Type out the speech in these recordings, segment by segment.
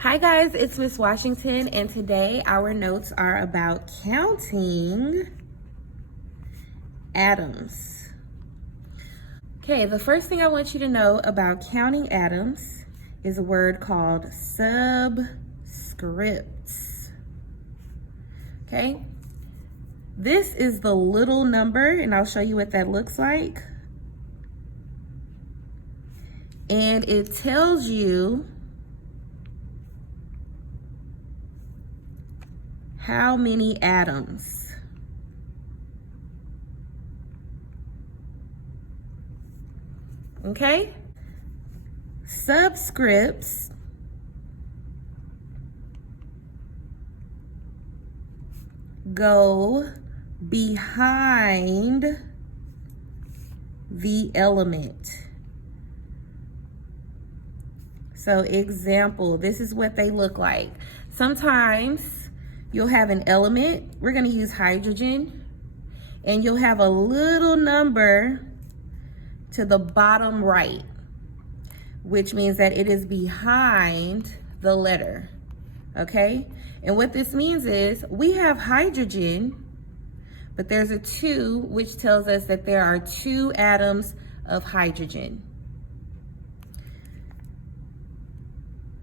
Hi guys, it's Miss Washington, and today our notes are about counting atoms. Okay, the first thing I want you to know about counting atoms is a word called subscripts. Okay, this is the little number, and I'll show you what that looks like. And it tells you how many atoms. Okay? Subscripts go behind the element. So example, this is what they look like. Sometimes you'll have an element, we're gonna use hydrogen, and you'll have a little number to the bottom right, which means that it is behind the letter, okay? And what this means is we have hydrogen, but there's a 2, which tells us that there are 2 atoms of hydrogen.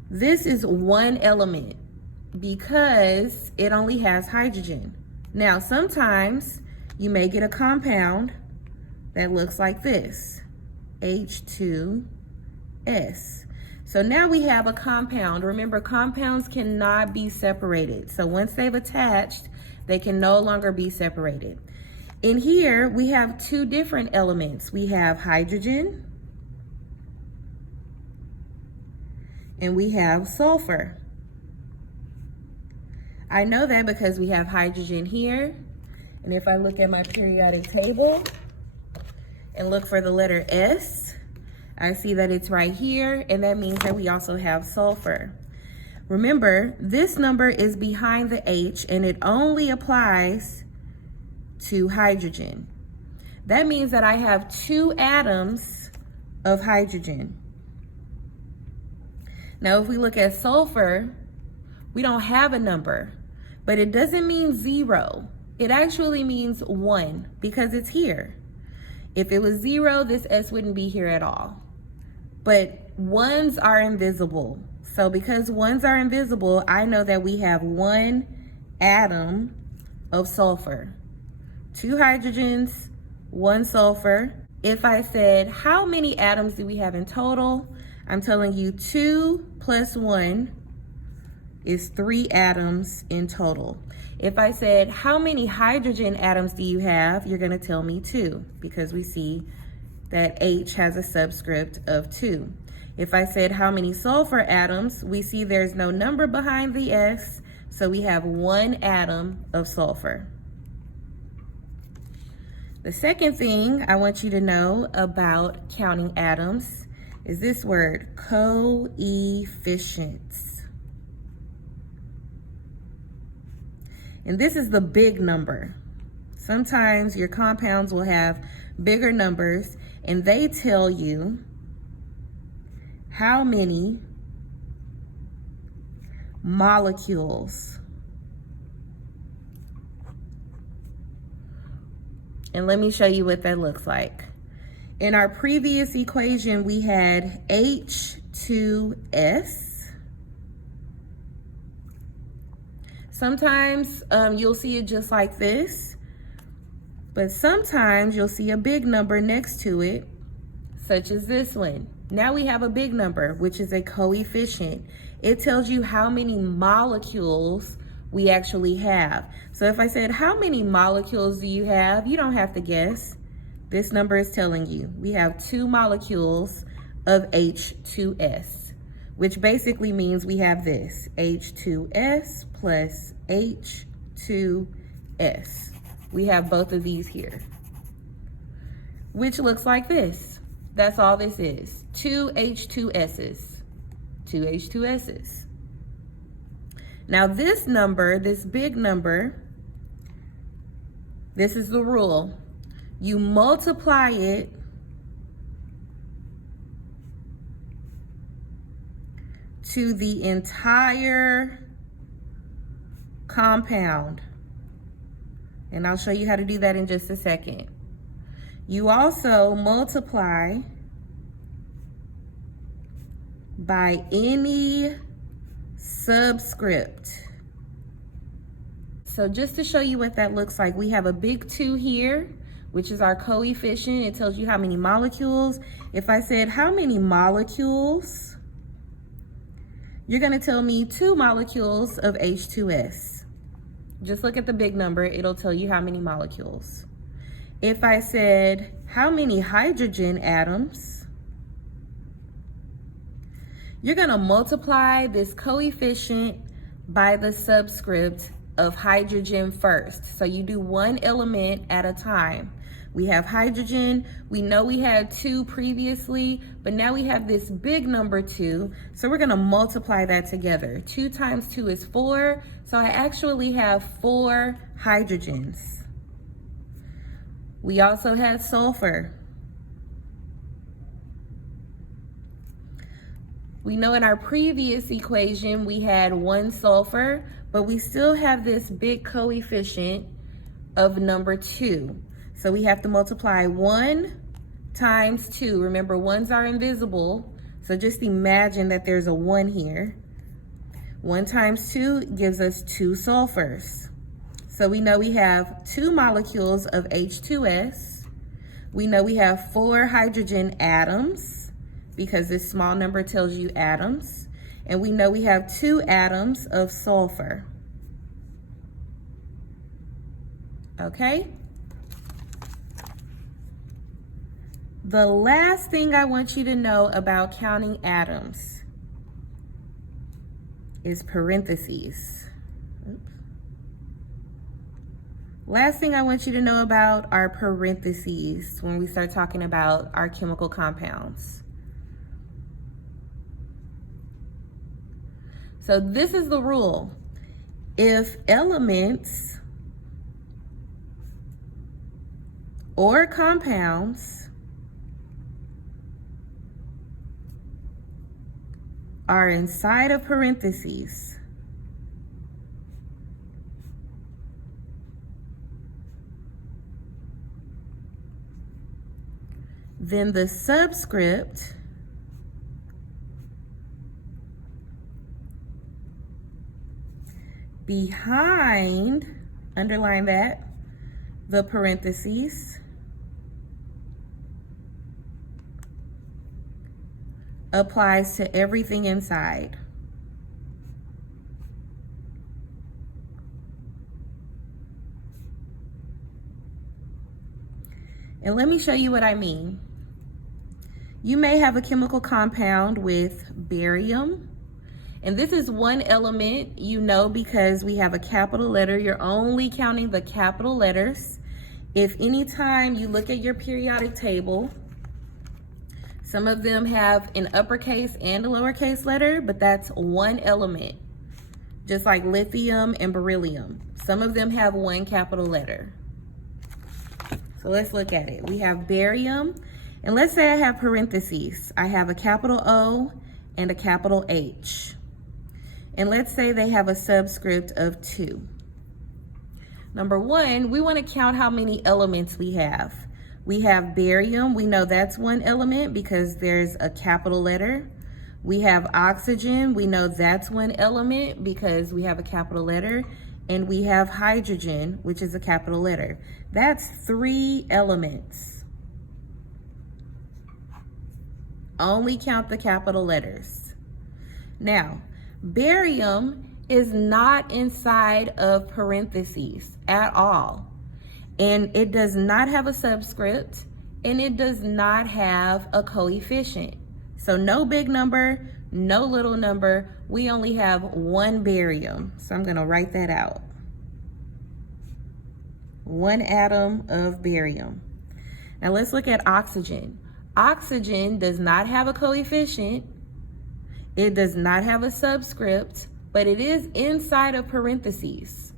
This is one element because it only has hydrogen. Now, sometimes you may get a compound that looks like this, H2S. So now we have a compound. Remember, compounds cannot be separated. So once they've attached, they can no longer be separated. In here, we have 2 different elements. We have hydrogen and we have sulfur. I know that because we have hydrogen here. And if I look at my periodic table and look for the letter S, I see that it's right here, and that means that we also have sulfur. Remember, this number is behind the H, and it only applies to hydrogen. That means that I have 2 atoms of hydrogen. Now, if we look at sulfur, we don't have a number, but it doesn't mean 0. It actually means 1 because it's here. If it was 0, this S wouldn't be here at all. But 1s are invisible. So because 1s are invisible, I know that we have 1 atom of sulfur. 2 hydrogens, 1 sulfur. If I said, how many atoms do we have in total? I'm telling you 2 plus 1 is 3 atoms in total. If I said, how many hydrogen atoms do you have? You're gonna tell me 2, because we see that H has a subscript of 2. If I said, how many sulfur atoms? We see there's no number behind the S, so we have 1 atom of sulfur. The second thing I want you to know about counting atoms is this word, coefficients. And this is the big number. Sometimes your compounds will have bigger numbers, and they tell you how many molecules. And let me show you what that looks like. In our previous equation, we had H2S. Sometimes you'll see it just like this, but sometimes you'll see a big number next to it, such as this one. Now we have a big number, which is a coefficient. It tells you how many molecules we actually have. So if I said, how many molecules do you have? You don't have to guess. This number is telling you we have 2 molecules of H2S, which basically means we have this, H2S plus H2S. We have both of these here, which looks like this. That's all this is, 2 H2S's, 2 H2S's. Now this number, this big number, this is the rule. You multiply it to the entire compound. And I'll show you how to do that in just a second. You also multiply by any subscript. So just to show you what that looks like, we have a big 2 here, which is our coefficient. It tells you how many molecules. If I said, how many molecules? You're gonna tell me 2 molecules of H2S. Just look at the big number, it'll tell you how many molecules. If I said, how many hydrogen atoms? You're gonna multiply this coefficient by the subscript of hydrogen first. So you do one element at a time. We have hydrogen. We know we had 2 previously, but now we have this big number 2. So we're gonna multiply that together. 2 times 2 is 4. So I actually have 4 hydrogens. We also had sulfur. We know in our previous equation we had 1 sulfur, but we still have this big coefficient of number 2. So we have to multiply 1 times 2. Remember, 1s are invisible, so just imagine that there's a 1 here. 1 times 2 gives us 2 sulfurs. So we know we have 2 molecules of H2S. We know we have 4 hydrogen atoms, because this small number tells you atoms. And we know we have 2 atoms of sulfur. Okay? The last thing I want you to know about counting atoms is parentheses. Oops. Last thing I want you to know about are parentheses when we start talking about our chemical compounds. So this is the rule. If elements or compounds are inside of parentheses, then the subscript behind, underline that, the parentheses applies to everything inside. And let me show you what I mean. You may have a chemical compound with barium, and this is one element, you know, because we have a capital letter. You're only counting the capital letters. If anytime you look at your periodic table, some of them have an uppercase and a lowercase letter, but that's one element, just like lithium and beryllium. Some of them have one capital letter. So let's look at it. We have barium, and let's say I have parentheses. I have a capital O and a capital H. And let's say they have a subscript of 2. Number 1, we want to count how many elements we have. We have barium. We know that's one element because there's a capital letter. We have oxygen. We know that's one element because we have a capital letter. And we have hydrogen, which is a capital letter. That's 3 elements. Only count the capital letters. Now, barium is not inside of parentheses at all. And it does not have a subscript, and it does not have a coefficient. So no big number, no little number. We only have 1 barium. So I'm gonna write that out. 1 atom of barium. Now let's look at oxygen. Oxygen does not have a coefficient. It does not have a subscript, but it is inside of parentheses,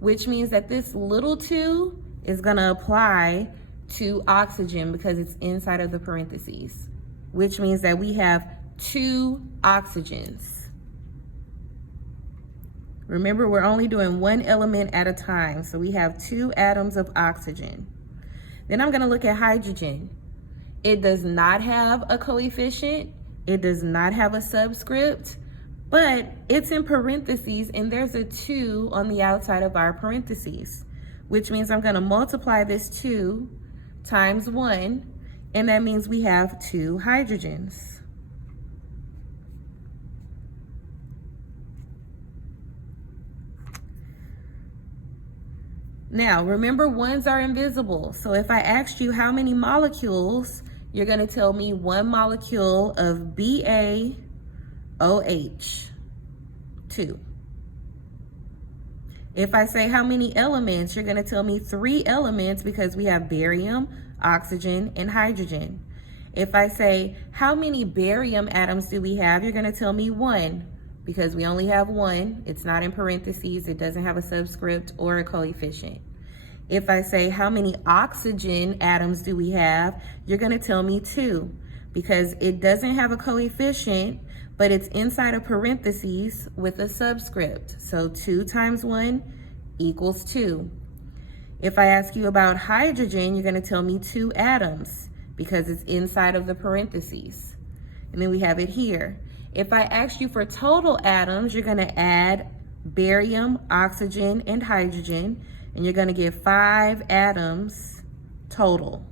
which means that this little 2 is gonna apply to oxygen because it's inside of the parentheses, which means that we have 2 oxygens. Remember, we're only doing one element at a time. So we have 2 atoms of oxygen. Then I'm gonna look at hydrogen. It does not have a coefficient. It does not have a subscript, but it's in parentheses and there's a 2 on the outside of our parentheses, which means I'm gonna multiply this 2 times 1, and that means we have 2 hydrogens. Now, remember, 1s are invisible. So if I asked you how many molecules, you're gonna tell me 1 molecule of BaOH, 2. If I say how many elements, you're gonna tell me 3 elements because we have barium, oxygen, and hydrogen. If I say how many barium atoms do we have, you're gonna tell me 1 because we only have 1. It's not in parentheses. It doesn't have a subscript or a coefficient. If I say how many oxygen atoms do we have, you're gonna tell me 2 because it doesn't have a coefficient, but it's inside of parentheses with a subscript. So 2 times 1 equals 2. If I ask you about hydrogen, you're gonna tell me 2 atoms because it's inside of the parentheses. And then we have it here. If I ask you for total atoms, you're gonna add barium, oxygen, and hydrogen, and you're gonna get 5 atoms total.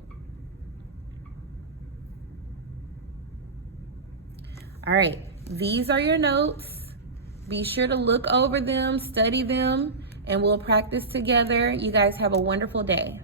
All right, these are your notes. Be sure to look over them, study them, and we'll practice together. You guys have a wonderful day.